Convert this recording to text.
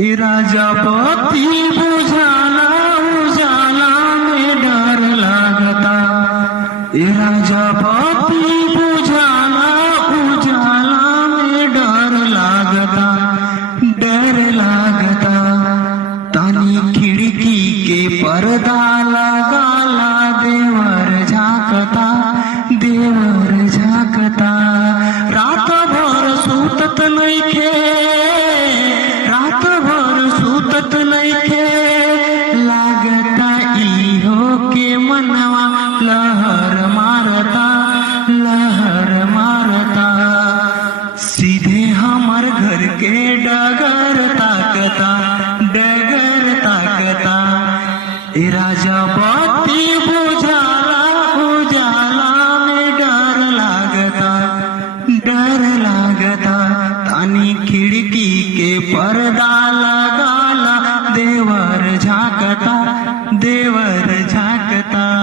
ए राजा पति बुझाला उजाला में डर लागता। ए राजा पति बुझाला उजाला में डर लागता, डर लागता। तानी खिड़की के पर्दा लगाला देवर झाकता, देवर झाकता। रातभर सुतत नइखे, रातभर सुतत नइखे, लागता इहो के मनवा लहर मारता, लहर मारता। सीधे हमर घर के डगर ताकता, डगर ताकता। ए राजा पति बुझाला उजाला में डर लागता, डर लागता। तानी खिड़की के पर्दा लगाला देवर झाकता, देवर